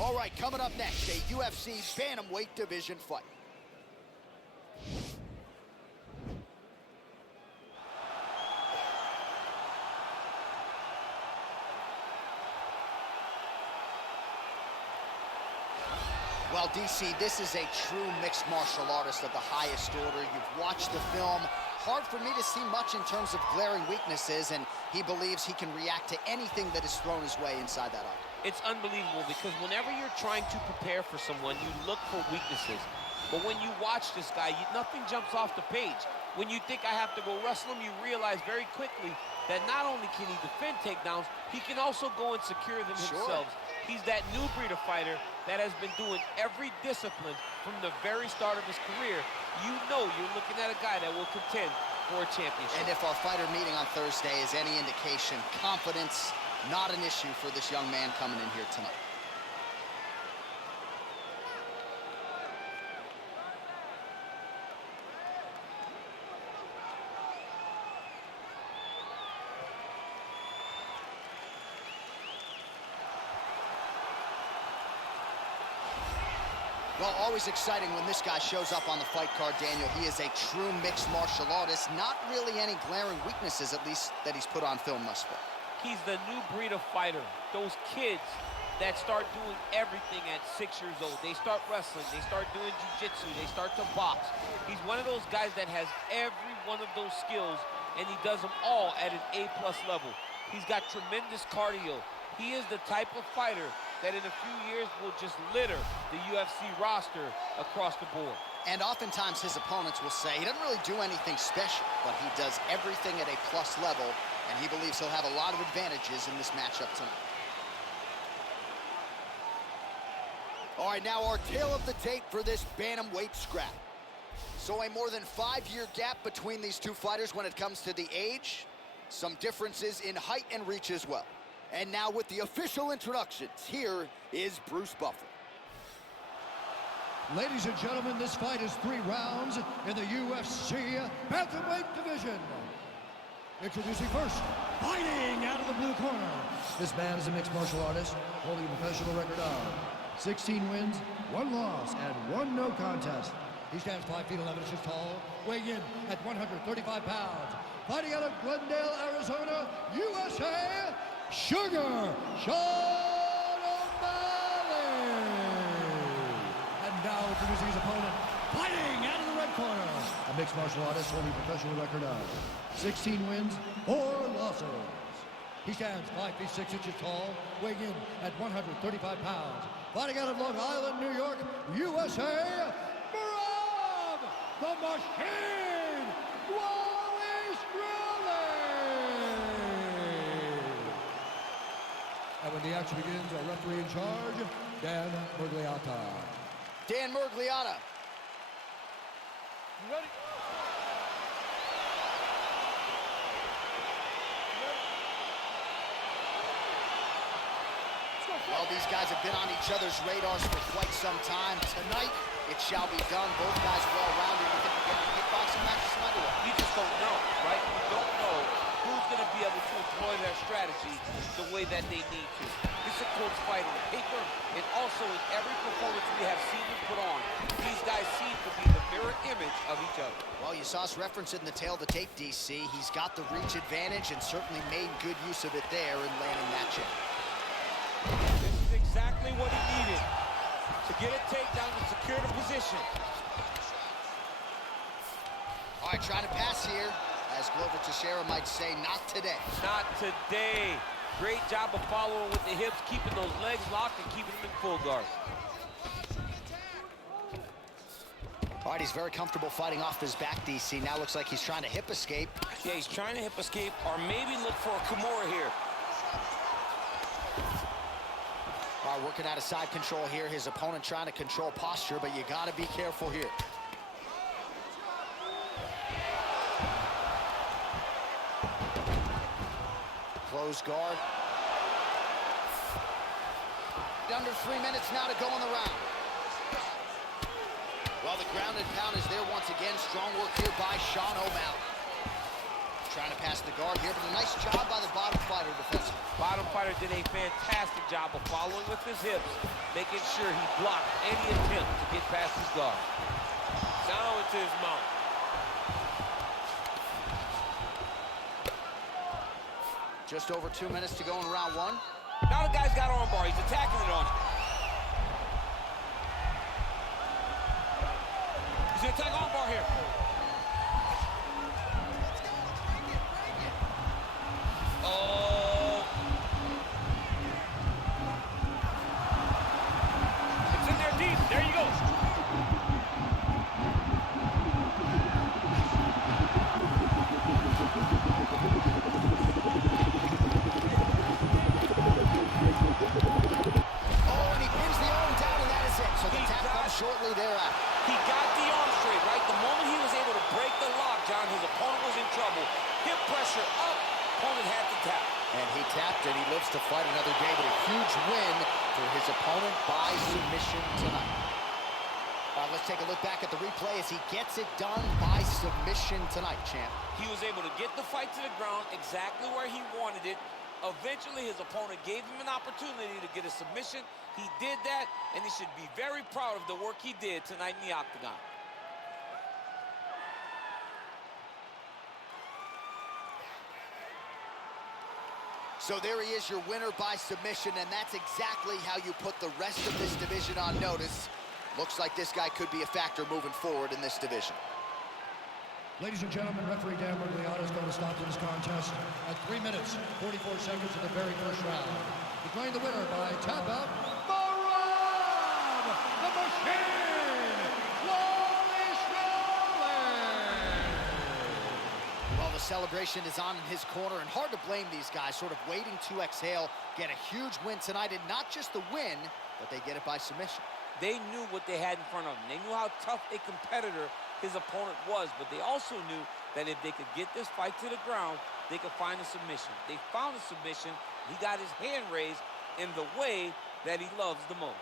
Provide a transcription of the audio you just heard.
All right, coming up next, a UFC bantamweight division fight. Well, DC, this is a true mixed martial artist of the highest order. You've watched the film. Hard for me to see much in terms of glaring weaknesses, and he believes he can react to anything that is thrown his way inside that arc. It's unbelievable because whenever you're trying to prepare for someone, you look for weaknesses. But when you watch this guy, nothing jumps off the page. When you think I have to go wrestle him, you realize very quickly that not only can he defend takedowns, he can also go and secure them himself. He's that new breed of fighter that has been doing every discipline from the very start of his career. You know you're looking at a guy that will contend for a championship. And if our fighter meeting on Thursday is any indication, confidence, not an issue for this young man coming in here tonight. Well, always exciting when this guy shows up on the fight card, Daniel. He is a true mixed martial artist. Not really any glaring weaknesses, at least, that he's put on film thus far. He's the new breed of fighter. Those kids that start doing everything at 6 years old. They start wrestling, they start doing jiu-jitsu, they start to box. He's one of those guys that has every one of those skills, and he does them all at an A+ level. He's got tremendous cardio. He is the type of fighter that in a few years will just litter the UFC roster across the board. And oftentimes his opponents will say he doesn't really do anything special, but he does everything at a plus level, and he believes he'll have a lot of advantages in this matchup tonight. All right, now our tale of the tape for this bantamweight scrap. So a more than 5-year gap between these two fighters when it comes to the age, some differences in height and reach as well. And now with the official introductions, here is Bruce Buffer. Ladies and gentlemen, this fight is 3 rounds in the UFC bantamweight division. Introducing first, fighting out of the blue corner. This man is a mixed martial artist, holding a professional record of 16 wins, 1 loss, and 1 no contest. He stands 5 feet 11 inches tall, weighing in at 135 pounds. Fighting out of Glendale, Arizona, USA, Sugar Sean O.Malley. And now introducing his opponent, fighting out of the red corner. A mixed martial artist holding a professional record of 16 wins, 4 losses. He stands 5 feet 6 inches tall, weighing in at 135 pounds. Fighting out of Long Island, New York, USA, Merab Dvalishvili. And when the action begins, our referee in charge, Dan Mergliotta. Dan Mergliotta. You ready? Well, these guys have been on each other's radars for quite some time. Tonight, it shall be done. Both guys well-rounded. You think we get a kickboxing match tonight or what? You just don't know, right? You don't know who's going to be able to employ their strategy the way that they need to. This is a close fight on paper, and also in every performance we have seen them put on, these guys seem to be the mirror image of each other. Well, you saw us reference it in the tail of the tape, DC. He's got the reach advantage and certainly made good use of it there in landing that jab. This is exactly what he needed to get a takedown and secure the position. All right, trying to pass here. As Glover Teixeira might say, not today. Not today. Great job of following with the hips, keeping those legs locked and keeping them in full guard. All right, he's very comfortable fighting off his back, DC. Now looks like he's trying to hip escape. Yeah, he's trying to hip escape or maybe look for a Kimura here. All right, working out of side control here. His opponent trying to control posture, but you got to be careful here. Close guard. Under 3 minutes now to go in the round. Well, the ground and pound is there once again. Strong work here by Sean O.Malley. Trying to pass the guard here, but a nice job by the bottom fighter defensively. Bottom fighter did a fantastic job of following with his hips, making sure he blocked any attempt to get past his guard. Now into his mount. Just over 2 minutes to go in round one. Now the guy's got armbar. He's attacking it on it. He's gonna attack armbar here. Oh. It's in there deep. There you go. Shortly thereafter. He got the arm straight, right? The moment he was able to break the lock, John, his opponent was in trouble. Hip pressure up, opponent had to tap. And he tapped, and he lives to fight another day, but a huge win for his opponent by submission tonight. Let's take a look back at the replay as he gets it done by submission tonight, champ. He was able to get the fight to the ground exactly where he wanted it. Eventually, his opponent gave him an opportunity to get a submission. He did that, and he should be very proud of the work he did tonight in the octagon. So there he is, your winner by submission, and that's exactly how you put the rest of this division on notice. Looks like this guy could be a factor moving forward in this division. Ladies and gentlemen, referee Dan Merab is going to stop this contest at 3 minutes, 44 seconds of the very first round. Declaring the winner by tap out, Merab the Machine Dvalishvili! Well, the celebration is on in his corner, and hard to blame these guys, sort of waiting to exhale, get a huge win tonight, and not just the win, but they get it by submission. They knew what they had in front of them. They knew how tough a competitor his opponent was, but they also knew that if they could get this fight to the ground, they could find a submission. They found a submission. He got his hand raised in the way that he loves the most.